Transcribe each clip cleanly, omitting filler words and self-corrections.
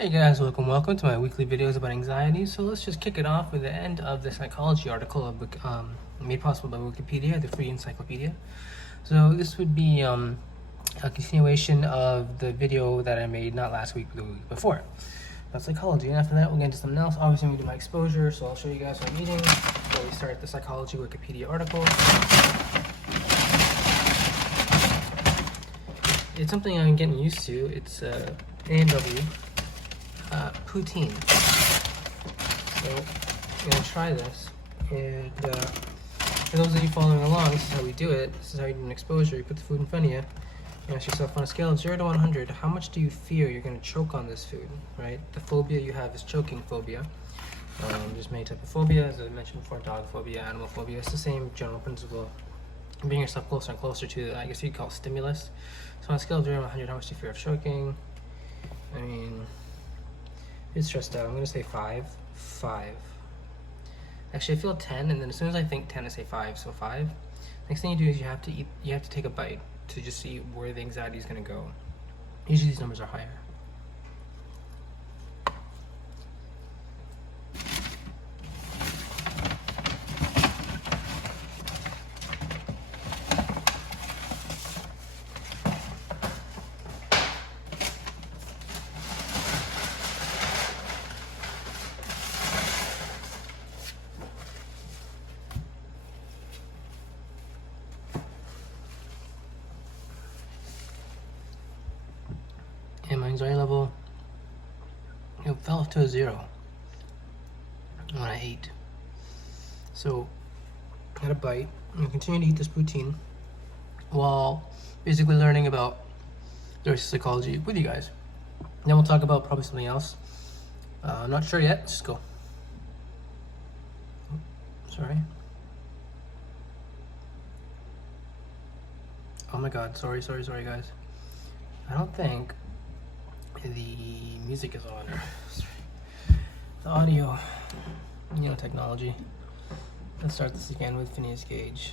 Hey guys, welcome to my weekly videos about anxiety. So let's just kick it off with the end of the psychology article made possible by Wikipedia, the free encyclopedia. So this would be a continuation of the video that I made not last week, but the week before. That's psychology, and after that we'll get into something else. Obviously I'm going to do my exposure, so I'll show you guys what I'm eating before we start the psychology Wikipedia article. It's something I'm getting used to. It's A&W. Poutine. So I'm going to try this, and for those of you following along, this is how we do it. This is how you do an exposure. You put the food in front of you, you ask yourself on a scale of 0 to 100, how much do you fear you're going to choke on this food, right? The phobia you have is choking phobia. There's many types of phobia, as I mentioned before, dog phobia, animal phobia. It's the same general principle. Bring yourself closer and closer to, I guess you'd call stimulus. So on a scale of 0 to 100, how much do you fear of choking? I mean, it's stressed out. I'm going to say 5. Actually, I feel 10, and then as soon as I think 10, I say 5, so 5. Next thing you do is you have to take a bite to just see where the anxiety is going to go. Usually these numbers are higher. And my anxiety level, it fell to a 0 when I ate. So I had a bite. I'm gonna continue to eat this poutine while basically learning about the rest of psychology with you guys. Then we'll talk about probably something else. I'm not sure yet. Let's just go. Sorry. Oh my god, sorry guys. I don't think the music is on, or the audio, technology. Let's start this again with Phineas Gage.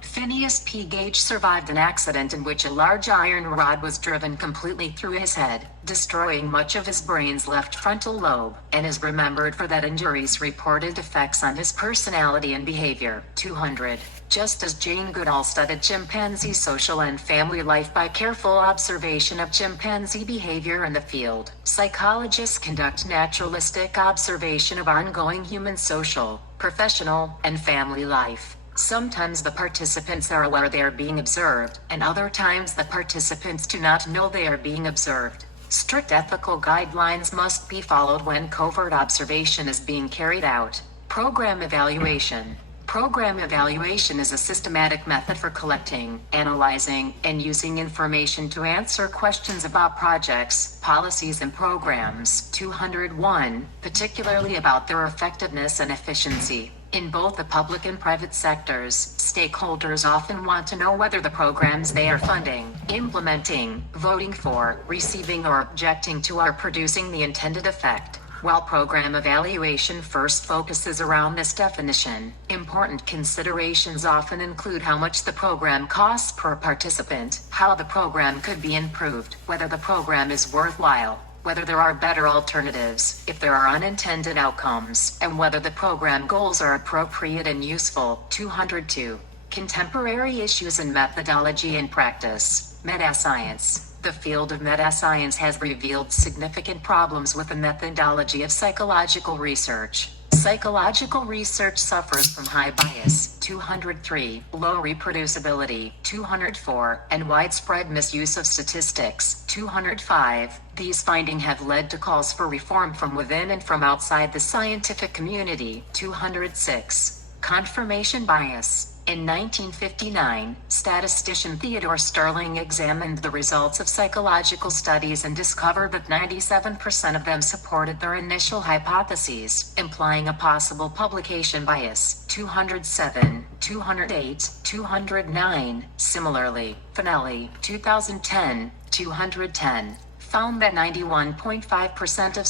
Phineas P. Gage survived an accident in which a large iron rod was driven completely through his head, destroying much of his brain's left frontal lobe, and is remembered for that injury's reported effects on his personality and behavior. 200. Just as Jane Goodall studied chimpanzee social and family life by careful observation of chimpanzee behavior in the field, psychologists conduct naturalistic observation of ongoing human social, professional, and family life. Sometimes the participants are aware they are being observed, and other times the participants do not know they are being observed. Strict ethical guidelines must be followed when covert observation is being carried out. Program evaluation. Program evaluation is a systematic method for collecting, analyzing, and using information to answer questions about projects, policies, and programs. 201, particularly about their effectiveness and efficiency. In both the public and private sectors, stakeholders often want to know whether the programs they are funding, implementing, voting for, receiving, or objecting to are producing the intended effect. While program evaluation first focuses around this definition, important considerations often include how much the program costs per participant, how the program could be improved, whether the program is worthwhile, whether there are better alternatives, if there are unintended outcomes, and whether the program goals are appropriate and useful. 202. Contemporary issues in methodology and practice. Metascience. The field of metascience has revealed significant problems with the methodology of psychological research. Psychological research suffers from high bias. 203. Low reproducibility. 204. And widespread misuse of statistics. 205. These findings have led to calls for reform from within and from outside the scientific community. 206. Confirmation bias. In 1959, statistician Theodore Sterling examined the results of psychological studies and discovered that 97% of them supported their initial hypotheses, implying a possible publication bias. 207, 208, 209. Similarly, Finelli, 2010, 210. Found that 91.5% of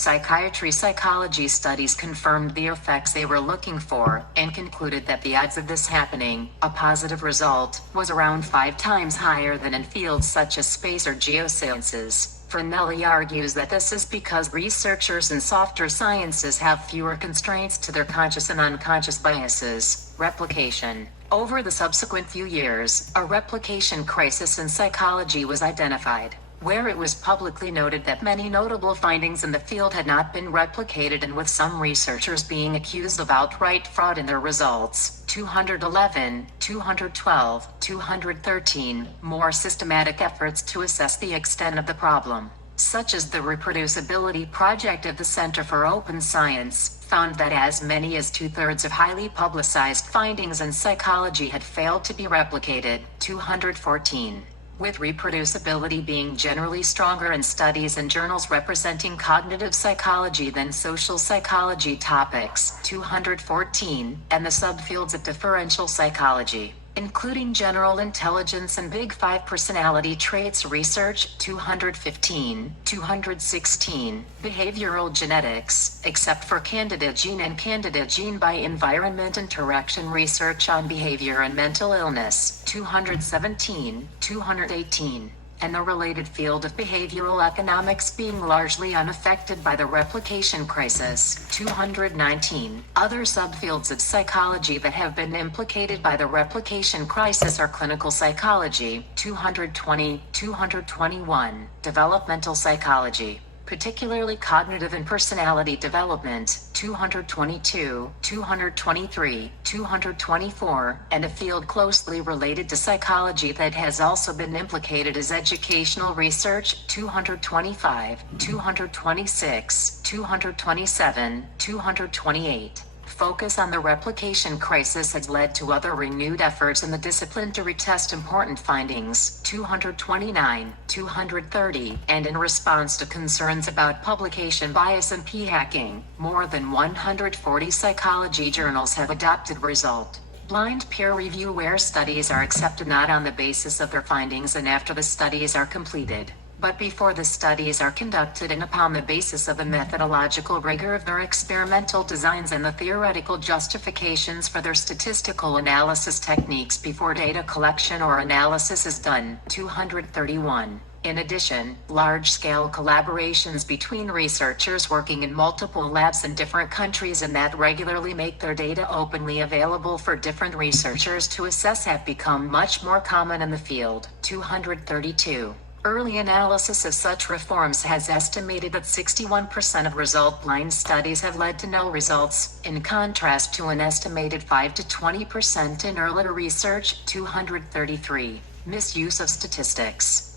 psychology studies confirmed the effects they were looking for, and concluded that the odds of this happening, a positive result, was around 5 times higher than in fields such as space or geosciences. Fernelli argues that this is because researchers in softer sciences have fewer constraints to their conscious and unconscious biases. Replication. Over the subsequent few years, a replication crisis in psychology was identified, where it was publicly noted that many notable findings in the field had not been replicated, and with some researchers being accused of outright fraud in their results. 211, 212, 213, more systematic efforts to assess the extent of the problem, such as the Reproducibility Project of the Center for Open Science, found that as many as 2/3 of highly publicized findings in psychology had failed to be replicated. 214. With reproducibility being generally stronger in studies and journals representing cognitive psychology than social psychology topics. 214, and the subfields of differential psychology, including general intelligence and Big Five personality traits research. 215, 216, behavioral genetics, except for candida gene and candida gene by environment interaction research on behavior and mental illness. 217, 218, and the related field of behavioral economics being largely unaffected by the replication crisis. 219. Other subfields of psychology that have been implicated by the replication crisis are clinical psychology. 220, 221, developmental psychology, particularly cognitive and personality development. 222, 223, 224, and a field closely related to psychology that has also been implicated is educational research. 225, 226, 227, 228. Focus on the replication crisis has led to other renewed efforts in the discipline to retest important findings. 229, 230, and in response to concerns about publication bias and p-hacking, more than 140 psychology journals have adopted result blind peer review where studies are accepted not on the basis of their findings and after the studies are completed, but before the studies are conducted and upon the basis of the methodological rigor of their experimental designs and the theoretical justifications for their statistical analysis techniques before data collection or analysis is done. 231. In addition, large-scale collaborations between researchers working in multiple labs in different countries and that regularly make their data openly available for different researchers to assess have become much more common in the field. 232. Early analysis of such reforms has estimated that 61% of result-blind studies have led to no results, in contrast to an estimated 5 to 20% in earlier research. 233. Misuse of statistics.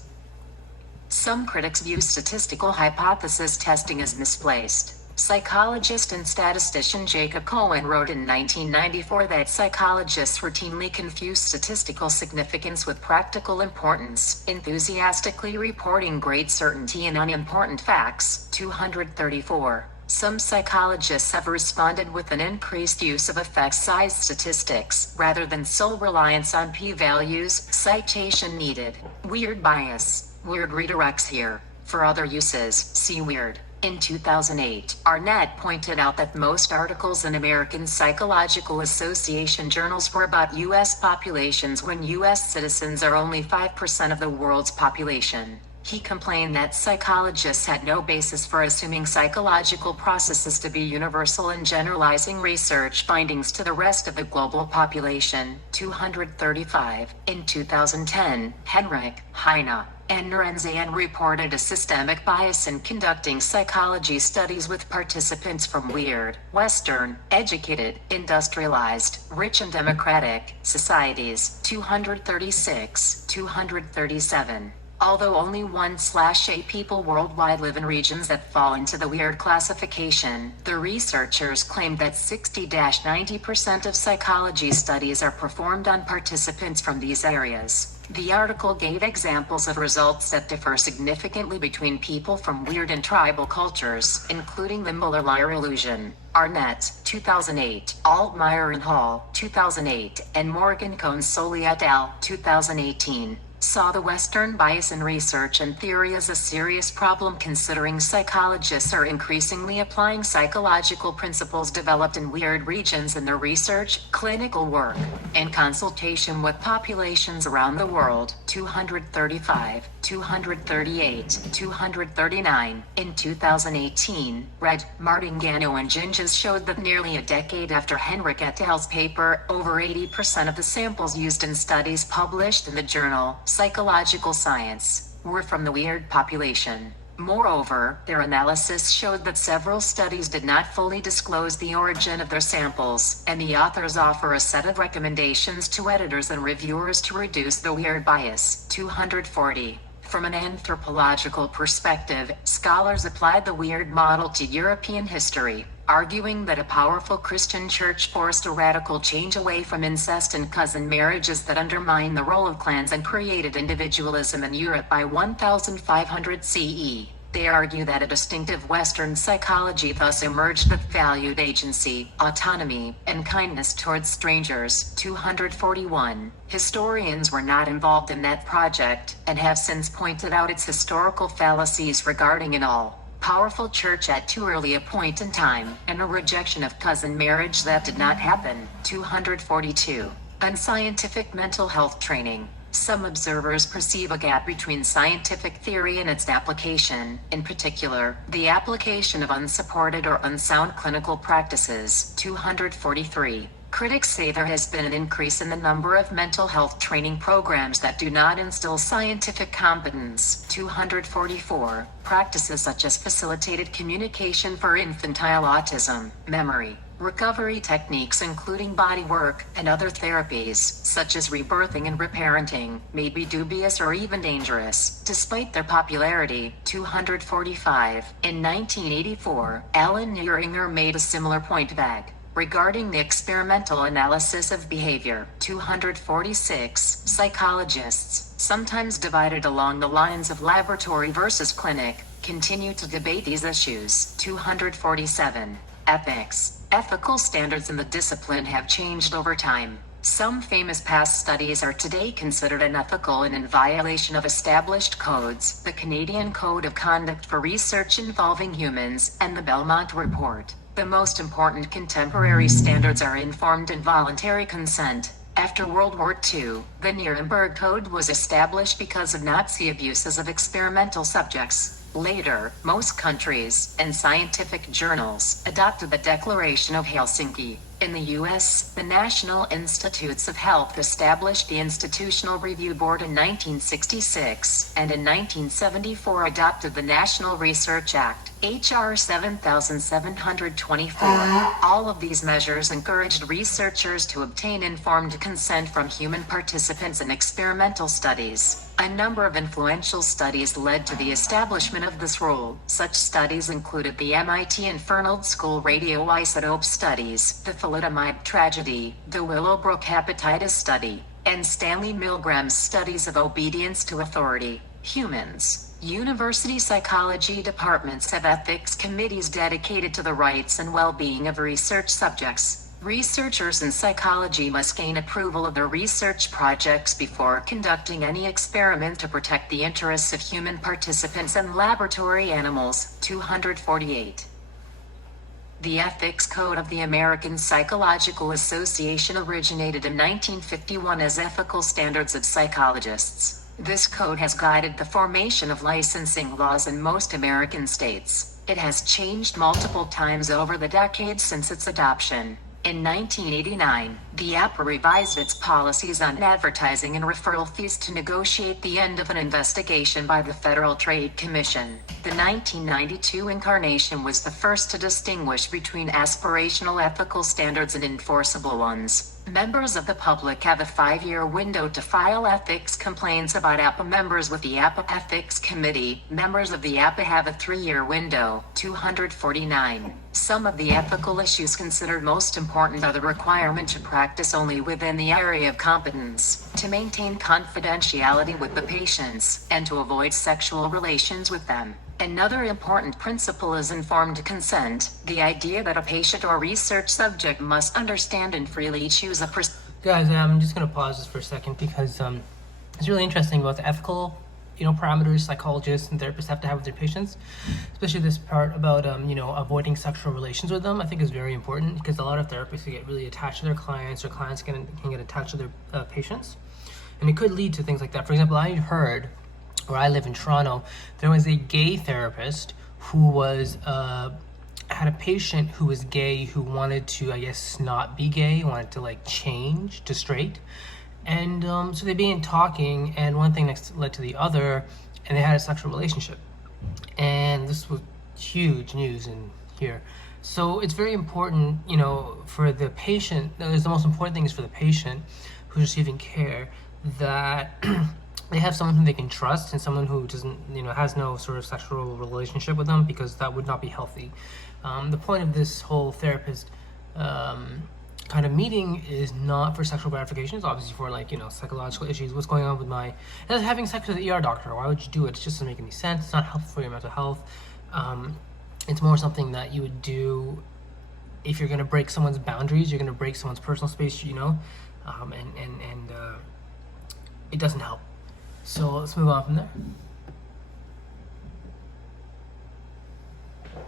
Some critics view statistical hypothesis testing as misplaced. Psychologist and statistician Jacob Cohen wrote in 1994 that psychologists routinely confuse statistical significance with practical importance, enthusiastically reporting great certainty in unimportant facts. 234. Some psychologists have responded with an increased use of effect size statistics, rather than sole reliance on p-values. Citation needed. Weird bias. Weird redirects here. For other uses, see weird. In 2008, Arnett pointed out that most articles in American Psychological Association journals were about U.S. populations when U.S. citizens are only 5% of the world's population. He complained that psychologists had no basis for assuming psychological processes to be universal and generalizing research findings to the rest of the global population. 235. In 2010, Henrich, Heine, and Nurenzan reported a systemic bias in conducting psychology studies with participants from weird, Western, educated, industrialized, rich and democratic societies. 236, 237. Although only 1/8 people worldwide live in regions that fall into the weird classification, the researchers claimed that 60-90% of psychology studies are performed on participants from these areas. The article gave examples of results that differ significantly between people from weird and tribal cultures, including the Muller-Lyer illusion. Arnett, 2008, Altmaier and Hall, 2008, and Morgan Cohn-Soley et al., 2018. saw the Western bias in research and theory as a serious problem, considering psychologists are increasingly applying psychological principles developed in weird regions in their research, clinical work, and consultation with populations around the world. 235, 238, 239. In 2018, Red, Martingano and Ginges showed that nearly a decade after Henrik et al.'s paper, over 80% of the samples used in studies published in the journal Psychological Science were from the weird population. Moreover, their analysis showed that several studies did not fully disclose the origin of their samples, and the authors offer a set of recommendations to editors and reviewers to reduce the weird bias. 240. From an anthropological perspective, scholars applied the weird model to European history, arguing that a powerful Christian church forced a radical change away from incest and cousin marriages that undermined the role of clans and created individualism in Europe by 1500 CE. They argue that a distinctive Western psychology thus emerged that valued agency, autonomy, and kindness towards strangers. 241. Historians were not involved in that project, and have since pointed out its historical fallacies regarding an all-powerful church at too early a point in time, and a rejection of cousin marriage that did not happen. 242. Unscientific mental health training. Some observers perceive a gap between scientific theory and its application, in particular, the application of unsupported or unsound clinical practices. 243. Critics say there has been an increase in the number of mental health training programs that do not instill scientific competence. 244. Practices such as facilitated communication for infantile autism, memory, recovery techniques including body work, and other therapies, such as rebirthing and reparenting, may be dubious or even dangerous, despite their popularity. 245. In 1984, Alan Neuringer made a similar point regarding the experimental analysis of behavior. 246. Psychologists, sometimes divided along the lines of laboratory versus clinic, continue to debate these issues. 247. Ethics. Ethical standards in the discipline have changed over time. Some famous past studies are today considered unethical and in violation of established codes, the Canadian Code of Conduct for Research Involving Humans, and the Belmont Report. The most important contemporary standards are informed and voluntary consent. After World War II, the Nuremberg Code was established because of Nazi abuses of experimental subjects. Later, most countries and scientific journals adopted the Declaration of Helsinki. In the U.S., the National Institutes of Health established the Institutional Review Board in 1966, and in 1974 adopted the National Research Act, H.R. 7724. All of these measures encouraged researchers to obtain informed consent from human participants in experimental studies. A number of influential studies led to the establishment of this rule. Such studies included the MIT and Fernald School radioisotope studies, the thalidomide tragedy, the Willowbrook hepatitis study, and Stanley Milgram's studies of obedience to authority. Humans. University psychology departments have ethics committees dedicated to the rights and well-being of research subjects. Researchers in psychology must gain approval of their research projects before conducting any experiment to protect the interests of human participants and laboratory animals. 248. The Ethics Code of the American Psychological Association originated in 1951 as ethical standards of psychologists. This code has guided the formation of licensing laws in most American states. It has changed multiple times over the decades since its adoption. In 1989, the APA revised its policies on advertising and referral fees to negotiate the end of an investigation by the Federal Trade Commission. The 1992 incarnation was the first to distinguish between aspirational ethical standards and enforceable ones. Members of the public have a 5-year window to file ethics complaints about APA members with the APA Ethics Committee. Members of the APA have a 3-year window. 249. Some of the ethical issues considered most important are the requirement to practice only within the area of competence, to maintain confidentiality with the patients, and to avoid sexual relations with them. Another important principle is informed consent, the idea that a patient or research subject must understand and freely choose a Guys, I'm just gonna pause this for a second because it's really interesting about the ethical, parameters psychologists and therapists have to have with their patients, especially this part about, avoiding sexual relations with them. I think is very important because a lot of therapists can get really attached to their clients, or clients can get attached to their patients, and it could lead to things like that. For example, I heard, where I live in Toronto, there was a gay therapist who was had a patient who was gay who wanted to, I guess, not be gay, wanted to like change to straight. And so they began talking, and one thing next led to the other, and they had a sexual relationship. And this was huge news in here. So it's very important, for the patient. The most important thing is for the patient who's receiving care that they have someone who they can trust, and someone who doesn't, has no sort of sexual relationship with them, because that would not be healthy. The point of this whole therapist kind of meeting is not for sexual gratification. It's obviously for psychological issues. What's going on with having sex with the ER doctor? Why would you do it? It just doesn't make any sense. It's not helpful for your mental health. It's more something that you would do if you're going to break someone's boundaries. You're going to break someone's personal space, and it doesn't help. So let's move on from there.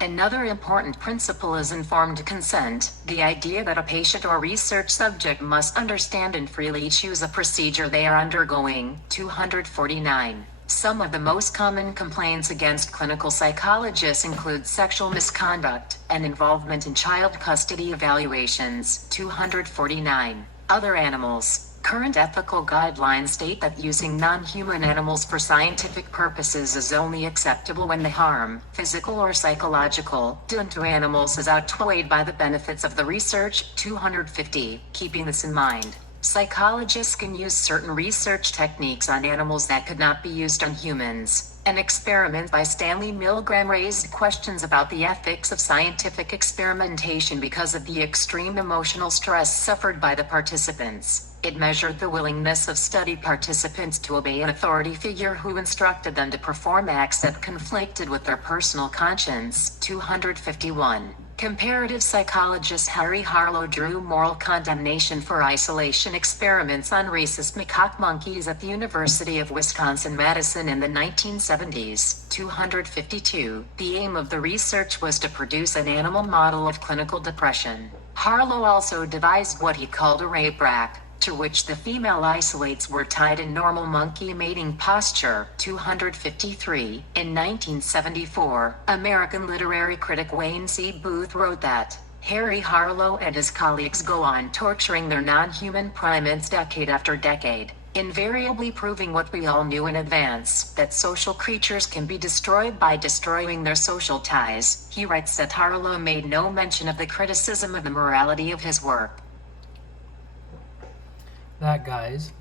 Another important principle is informed consent, the idea that a patient or research subject must understand and freely choose a procedure they are undergoing. 249. Some of the most common complaints against clinical psychologists include sexual misconduct and involvement in child custody evaluations. 249. Other animals. Current ethical guidelines state that using non-human animals for scientific purposes is only acceptable when the harm, physical or psychological, done to animals is outweighed by the benefits of the research. 250. Keeping this in mind, psychologists can use certain research techniques on animals that could not be used on humans. An experiment by Stanley Milgram raised questions about the ethics of scientific experimentation because of the extreme emotional stress suffered by the participants. It measured the willingness of study participants to obey an authority figure who instructed them to perform acts that conflicted with their personal conscience. 251. Comparative psychologist Harry Harlow drew moral condemnation for isolation experiments on rhesus macaque monkeys at the University of Wisconsin-Madison in the 1970s. 252. The aim of the research was to produce an animal model of clinical depression. Harlow also devised what he called a rape rack, to which the female isolates were tied in normal monkey mating posture. 253. In 1974, American literary critic Wayne C. Booth wrote that Harry Harlow and his colleagues go on torturing their non-human primates decade after decade, invariably proving what we all knew in advance, that social creatures can be destroyed by destroying their social ties. He writes that Harlow made no mention of the criticism of the morality of his work. That, guys,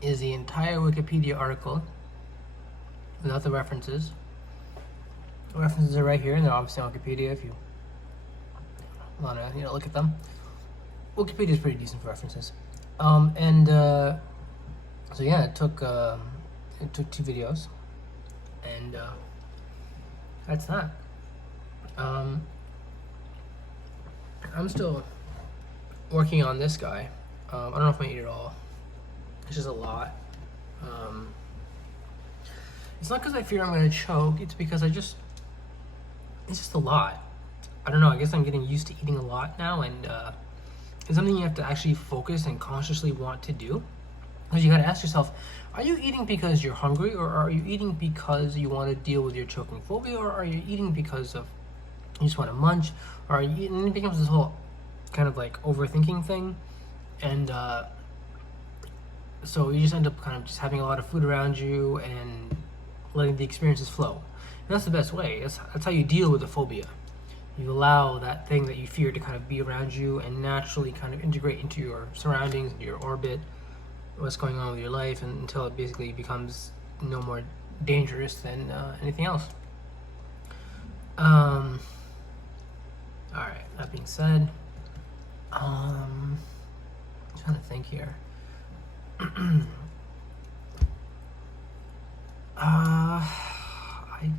is the entire Wikipedia article without the references. The references are right here, and they're obviously on Wikipedia if you want to look at them. Wikipedia is pretty decent for references. So yeah, it took 2 videos, and that's that. I'm still working on this guy. I don't know if I'm gonna eat it all. It's just a lot. It's not because I fear I'm gonna choke. It's because it's just a lot. I don't know. I guess I'm getting used to eating a lot now, and it's something you have to actually focus and consciously want to do. Because you gotta ask yourself, are you eating because you're hungry, or are you eating because you want to deal with your choking phobia, or are you eating because of you just want to munch, or are you eating? And it becomes this whole kind of like overthinking thing. And so you just end up kind of just having a lot of food around you and letting the experiences flow. And that's the best way. That's how you deal with a phobia. You allow that thing that you fear to kind of be around you and naturally kind of integrate into your surroundings, into your orbit, what's going on with your life, and until it basically becomes no more dangerous than anything else. Alright, that being said, I'm trying to think here. I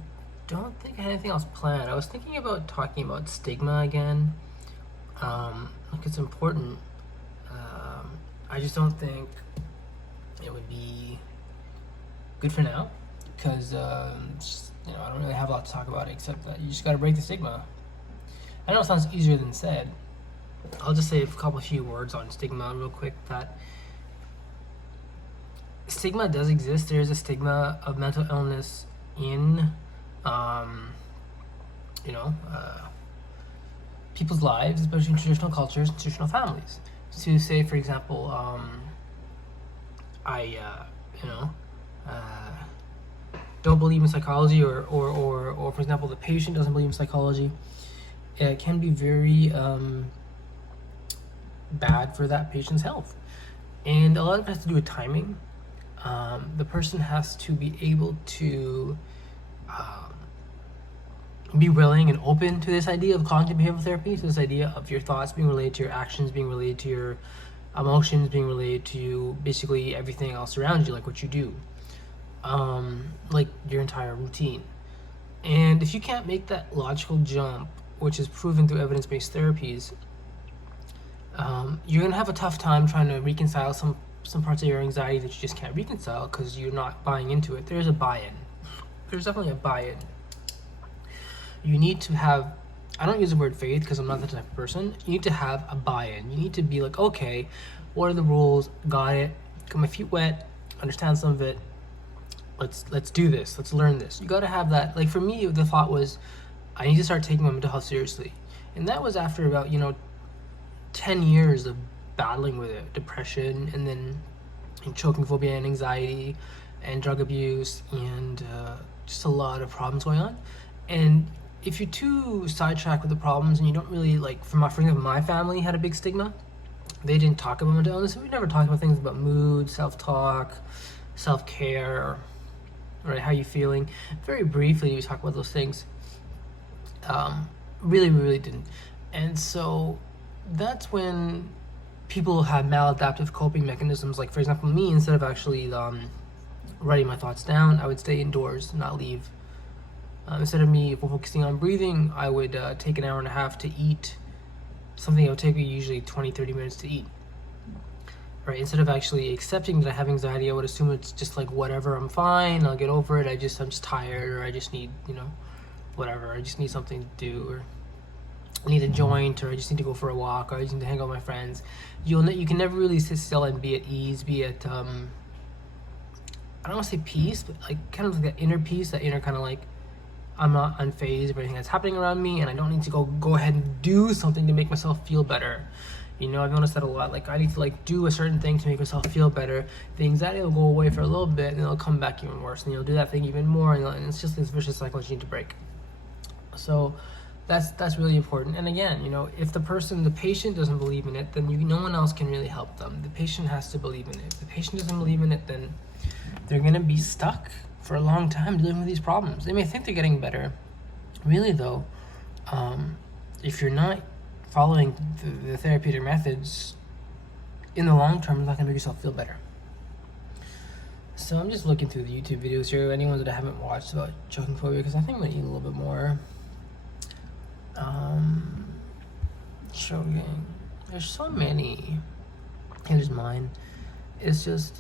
don't think I had anything else planned. I was thinking about talking about stigma again. Like, it's important. I just don't think it would be good for now, because I don't really have a lot to talk about it, except that you just got to break the stigma. I know it sounds easier than said. I'll just say a few words on stigma real quick. That stigma does exist. There is a stigma of mental illness in, people's lives, especially in traditional cultures, traditional families. To say, for example, I, don't believe in psychology, or for example, the patient doesn't believe in psychology, it can be very bad for that patient's health. And a lot of it has to do with timing. The person has to be able to be willing and open to this idea of cognitive behavioral therapy, to this idea of your thoughts being related to your actions, being related to your emotions, being related to basically everything else around you, like what you do, like your entire routine. And if you can't make that logical jump, which is proven through evidence-based therapies, you're gonna have a tough time trying to reconcile some parts of your anxiety that you just can't reconcile because you're not buying into it. There's a buy-in. There's definitely a buy-in. You need to have, I don't use the word faith because I'm not that type of person. You need to have a buy-in. You need to be like, okay, what are the rules? Got it. Got my feet wet. Understand some of it. Let's do this. Let's learn this. You got to have that. Like for me, the thought was, I need to start taking my mental health seriously. And that was after about, 10 years of battling with it, depression, and then choking phobia and anxiety and drug abuse, and just a lot of problems going on. And if you're too sidetracked with the problems and you don't really, like, for example, my family had a big stigma. They didn't talk about mental illness. We never talked about things about mood, self-talk, self-care, right? How you feeling? Very briefly, we talk about those things. We really didn't. And so that's when people have maladaptive coping mechanisms. Like, for example, me, instead of actually writing my thoughts down, I would stay indoors, not leave. Instead of me focusing on breathing, I would take an hour and a half to eat something that would take me usually 20-30 minutes to eat. Right? Instead of actually accepting that I have anxiety, I would assume it's just like, whatever, I'm fine, I'll get over it, I'm just tired, or I just need, whatever, I just need something to do, or I need a joint, or I just need to go for a walk, or I just need to hang out with my friends. You can never really sit still and be at ease, be at, I don't want to say peace, but like kind of like that inner peace, that inner kind of like, I'm not unfazed by anything that's happening around me, and I don't need to go ahead and do something to make myself feel better. I've noticed that a lot. Like, I need to do a certain thing to make myself feel better. The anxiety will go away for a little bit, and it'll come back even worse, and you'll do that thing even more, and it's just this vicious cycle that you need to break. So that's really important. And again, if the patient doesn't believe in it, then no one else can really help them. The patient has to believe in it. If the patient doesn't believe in it, then they're gonna be stuck for a long time dealing with these problems. They may think they're getting better. Really though, if you're not following the therapeutic methods, in the long term, it's not gonna make yourself feel better. So I'm just looking through the YouTube videos here, anyone that I haven't watched about choking phobia, because I think I'm gonna eat a little bit more. Choking. There's so many. Here's mine. It's just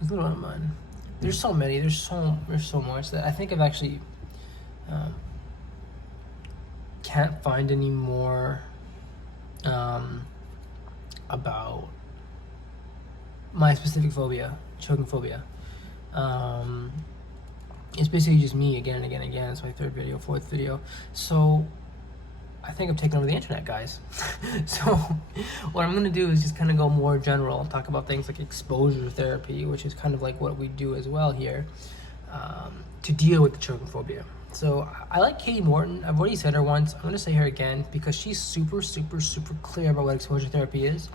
there's a lot of mine. There's so many. There's so much that I think I've actually can't find any more about my specific phobia, choking phobia. It's basically just me again and again and again. It's my third video, fourth video. So I think I've taken over the internet, guys. So what I'm gonna do is just kind of go more general, talk about things like exposure therapy, which is kind of like what we do as well here, to deal with the choking phobia. So I like Katie Morton. I've already said her once. I'm gonna say her again because she's super clear about what exposure therapy is.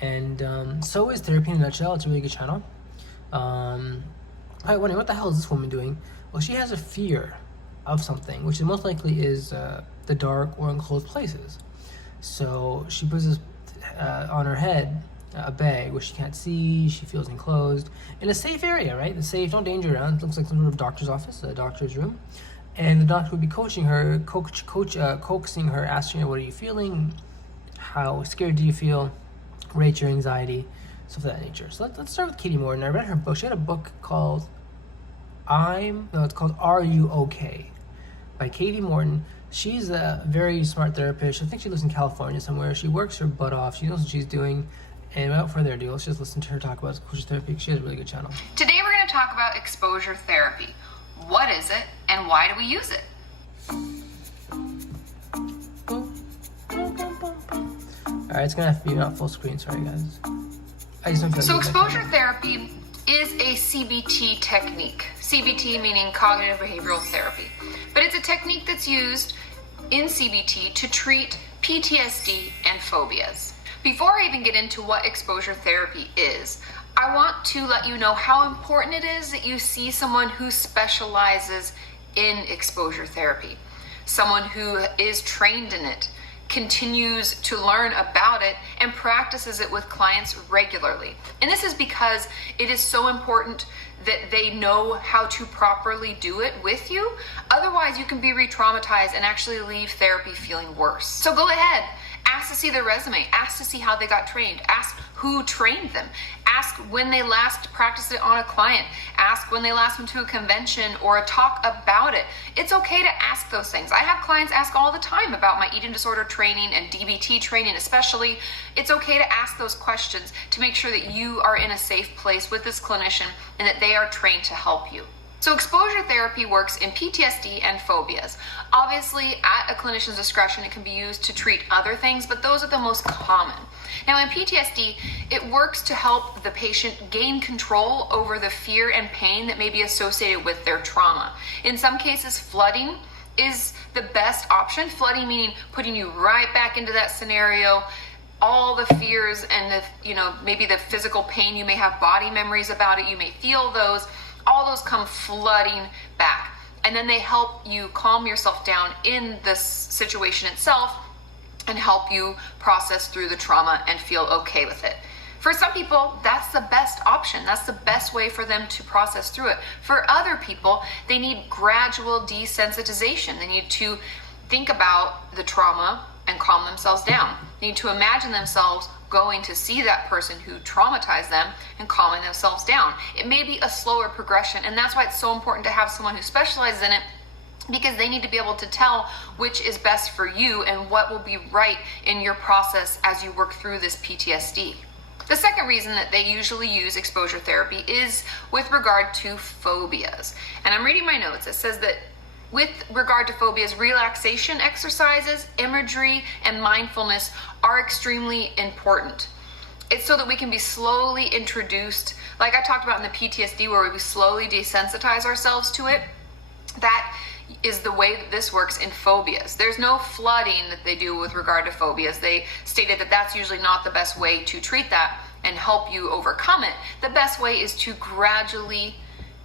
And so is Therapy in a Nutshell. It's a really good channel. I wonder, what the hell is this woman doing? Well, she has a fear of something, which most likely is the dark or enclosed places. So she puts this on her head, a bag where she can't see, she feels enclosed, in a safe area, right? The safe, no danger around. It looks like some sort of doctor's office, a doctor's room. And the doctor would be coaching her, coaxing her, asking her, what are you feeling? How scared do you feel? rate your anxiety, stuff of that nature. So let's start with Katie Morton. I read her book. She had a book called it's called Are You Okay? By Katie Morton. She's a very smart therapist. I think she lives in California somewhere. She works her butt off. She knows what she's doing. And without further ado, let's just listen to her talk about exposure therapy. She has a really good channel. Today we're going to talk about exposure therapy. What is it and why do we use it? Alright, it's gonna have to be not full screen, sorry guys. I just don't feel So like exposure therapy is a CBT technique. CBT meaning cognitive behavioral therapy. But it's a technique that's used in CBT to treat PTSD and phobias. Before I even get into what exposure therapy is, I want to let you know how important it is that you see someone who specializes in exposure therapy. Someone who is trained in it, continues to learn about it, and practices it with clients regularly. And this is because it is so important that they know how to properly do it with you. Otherwise, you can be re-traumatized and actually leave therapy feeling worse. So go ahead, ask to see their resume, ask to see how they got trained, ask who trained them, ask when they last practiced it on a client, ask when they last went to a convention or a talk about it. It's okay to ask those things. I have clients ask all the time about my eating disorder training and DBT training especially. It's okay to ask those questions to make sure that you are in a safe place with this clinician and that they are trained to help you. So exposure therapy works in PTSD and phobias. Obviously, at a clinician's discretion, it can be used to treat other things, but those are the most common. Now in PTSD, it works to help the patient gain control over the fear and pain that may be associated with their trauma. In some cases, flooding is the best option. Flooding meaning putting you right back into that scenario, all the fears and maybe the physical pain, you may have body memories about it, you may feel those, all those come flooding back. And then they help you calm yourself down in this situation itself and help you process through the trauma and feel okay with it. For some people, that's the best option. That's the best way for them to process through it. For other people, they need gradual desensitization. They need to think about the trauma and calm themselves down. They need to imagine themselves going to see that person who traumatized them and calming themselves down. It may be a slower progression, and that's why it's so important to have someone who specializes in it, because they need to be able to tell which is best for you and what will be right in your process as you work through this PTSD. The second reason that they usually use exposure therapy is with regard to phobias. And I'm reading my notes. It says that with regard to phobias, relaxation exercises, imagery, and mindfulness are extremely important. It's so that we can be slowly introduced, like I talked about in the PTSD, where we slowly desensitize ourselves to it. That is the way that this works in phobias. There's no flooding that they do with regard to phobias. They stated that that's usually not the best way to treat that and help you overcome it. The best way is to gradually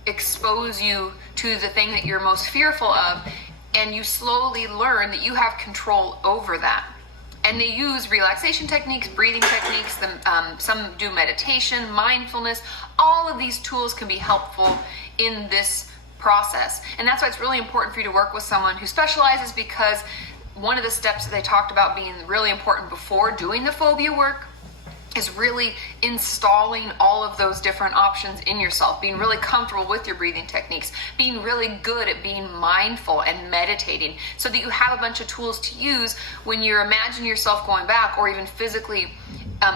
expose you to the thing that you're most fearful of, and you slowly learn that you have control over that. And they use relaxation techniques, breathing techniques, some do meditation, mindfulness. All of these tools can be helpful in this process. And that's why it's really important for you to work with someone who specializes, because one of the steps that they talked about being really important before doing the phobia work is really installing all of those different options in yourself, being really comfortable with your breathing techniques, being really good at being mindful and meditating, so that you have a bunch of tools to use when you're imagining yourself going back or even physically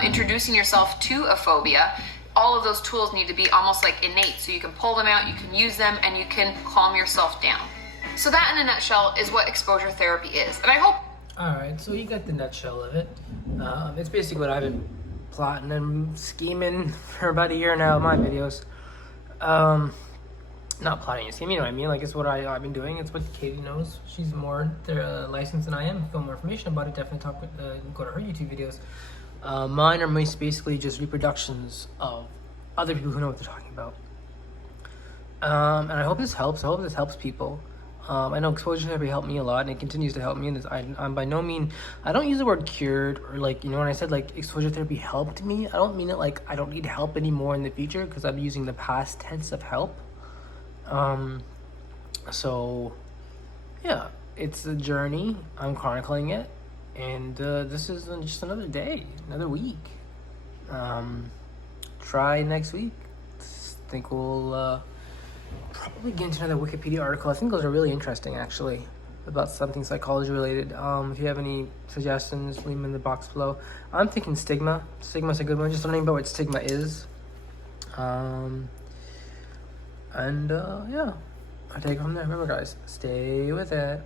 introducing yourself to a phobia. All of those tools need to be almost like innate, so you can pull them out, you can use them, and you can calm yourself down. So that in a nutshell is what exposure therapy is. And I hope... Alright, so you got the nutshell of it. It's basically what I've been plotting and scheming for about a year now in my videos. Not plotting and scheming, you know what I mean? Like, it's what I've been doing. It's what Katie knows. She's more licensed than I am. If you want more information about it, definitely go to her YouTube videos. Mine are basically just reproductions of other people who know what they're talking about. And I hope this helps. I hope this helps people. I know exposure therapy helped me a lot, and it continues to help me. And I'm by no means, I don't use the word cured, or like, when I said like exposure therapy helped me, I don't mean it like I don't need help anymore in the future, because I'm using the past tense of help. So yeah, it's a journey. I'm chronicling it, and this is just another day, another week. try next week. I think we'll probably get into another Wikipedia article. I think those are really interesting, actually, about something psychology related. If you have any suggestions, leave them in the box below. I'm thinking stigma. Stigma's a good one. Just learning about what stigma is. Yeah, I take it from there. Remember, guys, stay with it.